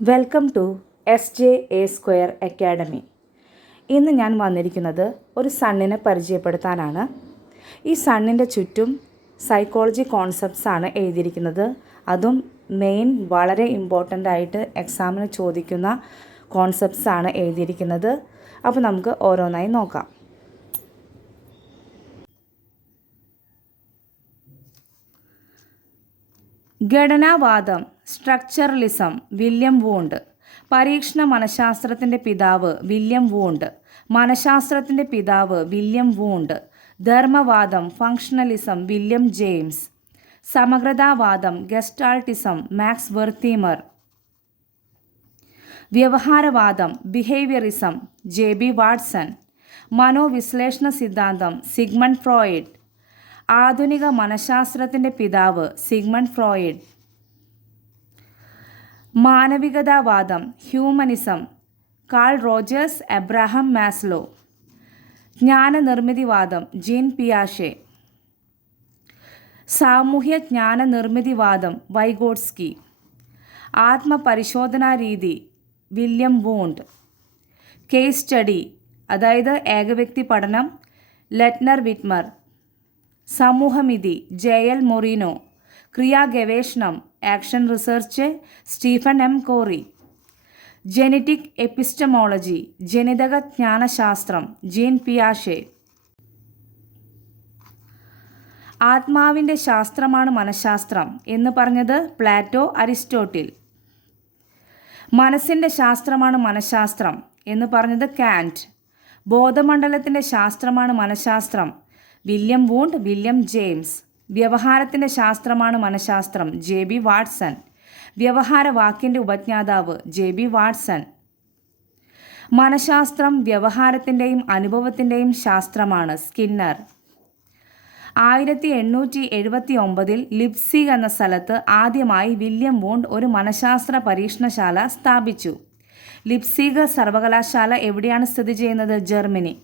Welcome to SJA² academy. ഇന്ന് ഞാൻ വന്നിരിക്കുന്നത് ഒരു സണ്ണിനെ പരിചയപ്പെടുത്താനാണ്. ഈ സണ്ണിൻ്റെ ചുറ്റും സൈക്കോളജി കോൺസെപ്റ്റ്സ് ആണ് എഴുതിയിരിക്കുന്നത്. അതും മെയിൻ വളരെ ഇമ്പോർട്ടൻ്റ് ആയിട്ട് എക്സാമിന് ചോദിക്കുന്ന കോൺസെപ്റ്റ്സ് ആണ് എഴുതിയിരിക്കുന്നത്. അപ്പോൾ നമുക്ക് ഓരോന്നായി നോക്കാം. ഘടനാവാദം, സ്ട്രക്ചറലിസം, വില്യം വൂണ്ട്. പരീക്ഷണ മനഃശാസ്ത്രത്തിൻ്റെ പിതാവ് വില്യം വൂണ്ട്. മനഃശാസ്ത്രത്തിൻ്റെ പിതാവ് വില്യം വൂണ്ട്. ധർമ്മവാദം, ഫങ്ഷണലിസം, വില്യം ജെയിംസ്. സമഗ്രതാവാദം, ഗസ്റ്റാൾട്ടിസം, മാക്സ് വെർത്തീമർ. വ്യവഹാരവാദം, ബിഹേവിയറിസം, JB വാട്സൺ. മനോവിശ്ലേഷണ സിദ്ധാന്തം, സിഗ്മണ്ട് ഫ്രോയിഡ്. ആധുനിക മനഃശാസ്ത്രത്തിൻ്റെ പിതാവ് സിഗ്മണ്ട് ഫ്രോയിഡ്. മാനവികതാവാദം, humanism, Carl Rogers, Abraham Maslow. ജ്ഞാനനിർമ്മിതിവാദം, ജീൻ പിയാഷെ. സാമൂഹ്യ ജ്ഞാനനിർമ്മിതിവാദം, വൈഗോട്സ്കി. ആത്മപരിശോധനാ രീതി, വില്യം വൂണ്ട്. കേസ് സ്റ്റഡി, അതായത് ഏകവ്യക്തി പഠനം, ലെറ്റ്നർ വിറ്റ്മർ. സമൂഹമിതി, JL മൊറീനോ. ക്രിയാഗവേഷണം, action research, Stephen M Corey. Genetic epistemology, ജനിതക ജ്ഞാനശാസ്ത്രം, ജീൻ പിയാഷെ. ആത്മാവിൻ്റെ ശാസ്ത്രമാണ് മനഃശാസ്ത്രം എന്ന് പറഞ്ഞത് പ്ലാറ്റോ, അരിസ്റ്റോട്ടിൽ. മനസ്സിൻ്റെ ശാസ്ത്രമാണ് മനഃശാസ്ത്രം എന്ന് പറഞ്ഞത് കാന്റ്. ബോധമണ്ഡലത്തിൻ്റെ ശാസ്ത്രമാണ് മനഃശാസ്ത്രം, വില്യം വൂണ്ട്, വില്യം ജെയിംസ്. വ്യവഹാരത്തിൻ്റെ ശാസ്ത്രമാണ് മനഃശാസ്ത്രം, JB വാട്സൺ. വ്യവഹാരവാക്കിൻ്റെ ഉപജ്ഞാതാവ് JB വാട്സൺ. മനഃശാസ്ത്രം വ്യവഹാരത്തിൻ്റെയും അനുഭവത്തിൻ്റെയും ശാസ്ത്രമാണ്, സ്കിന്നർ. 1879 ലിപ്സിഗ് എന്ന സ്ഥലത്ത് ആദ്യമായി വില്യം വൂണ്ട് ഒരു മനഃശാസ്ത്ര പരീക്ഷണശാല സ്ഥാപിച്ചു. ലിപ്സിഗ് സർവകലാശാല എവിടെയാണ് സ്ഥിതി ചെയ്യുന്നത്? ജർമ്മനി.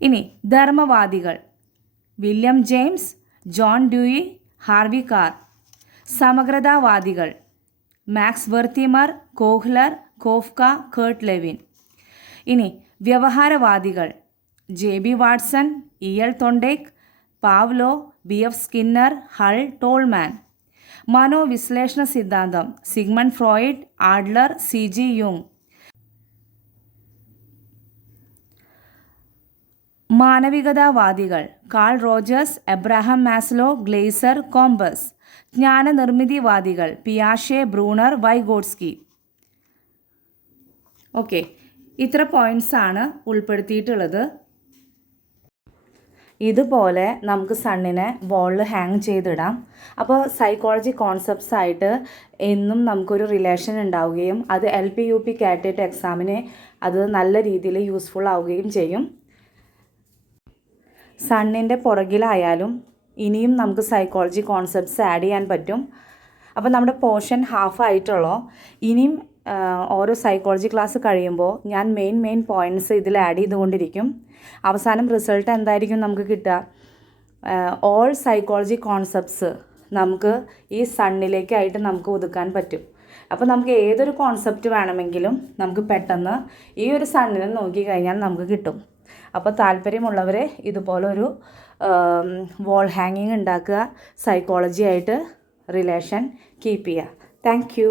ഇനി ധർമ്മവാദികൾ, William James, John Dewey, Harvey Carr. സമഗ്രതാവാദികൾ, Max Wertheimer, Kohler, Koffka, Kurt Lewin. ഇനി വ്യവഹാരവാദികൾ, JB Watson, EL Thorndike, Pavlov, BF Skinner, Hull, Tolman. മനോവിശ്ലേഷണ സിദ്ധാന്തം, സിഗ്മണ്ട് ഫ്രോയിഡ്, ആഡ്ലർ, CG യുങ്. മാനവികതാവാദികൾ, Carl Rogers, Abraham Maslow, Glaser, Combs. ജ്ഞാനനിർമ്മിതിവാദികൾ, പിയാഷെ, Bruner, Vygotsky. Okay, ഇത്ര പോയിൻറ്റ്സ് ആണ് ഉൾപ്പെടുത്തിയിട്ടുള്ളത്. ഇതുപോലെ നമുക്ക് സണ്ണിനെ വോളിൽ ഹാങ് ചെയ്തിടാം. അപ്പോൾ സൈക്കോളജി കോൺസെപ്റ്റ്സ് ആയിട്ട് എന്നും നമുക്കൊരു റിലേഷൻ ഉണ്ടാവുകയും അത് LP UP CAT എക്സാമിന് അത് നല്ല രീതിയിൽ യൂസ്ഫുൾ ആവുകയും ചെയ്യും. സണ്ണിൻ്റെ പുറകിലായാലും ഇനിയും നമുക്ക് സൈക്കോളജി കോൺസെപ്റ്റ്സ് ആഡ് ചെയ്യാൻ പറ്റും. അപ്പോൾ നമ്മുടെ പോർഷൻ ഹാഫ് ആയിട്ടുള്ളൂ. ഇനിയും ഓരോ സൈക്കോളജി ക്ലാസ് കഴിയുമ്പോൾ ഞാൻ മെയിൻ പോയിൻറ്റ്സ് ഇതിൽ ആഡ് ചെയ്തുകൊണ്ടിരിക്കും. അവസാനം റിസൾട്ട് എന്തായിരിക്കും നമുക്ക് കിട്ടുക? ഓൾ സൈക്കോളജി കോൺസെപ്റ്റ്സ് നമുക്ക് ഈ സണ്ണിലേക്കായിട്ട് നമുക്ക് ഒതുക്കാൻ പറ്റും. അപ്പോൾ നമുക്ക് ഏതൊരു കോൺസെപ്റ്റ് വേണമെങ്കിലും നമുക്ക് പെട്ടെന്ന് ഈ ഒരു സണ്ണിനെ നോക്കിക്കഴിഞ്ഞാൽ നമുക്ക് കിട്ടും. അപ്പോൾ താല്പര്യമുള്ളവർ ഇതുപോലൊരു വോൾ ഹാങ്ങിങ് ഉണ്ടാക്കുക, സൈക്കോളജി ആയിട്ട് റിലേഷൻ കീപ്പ് ചെയ്യുക. Thank you.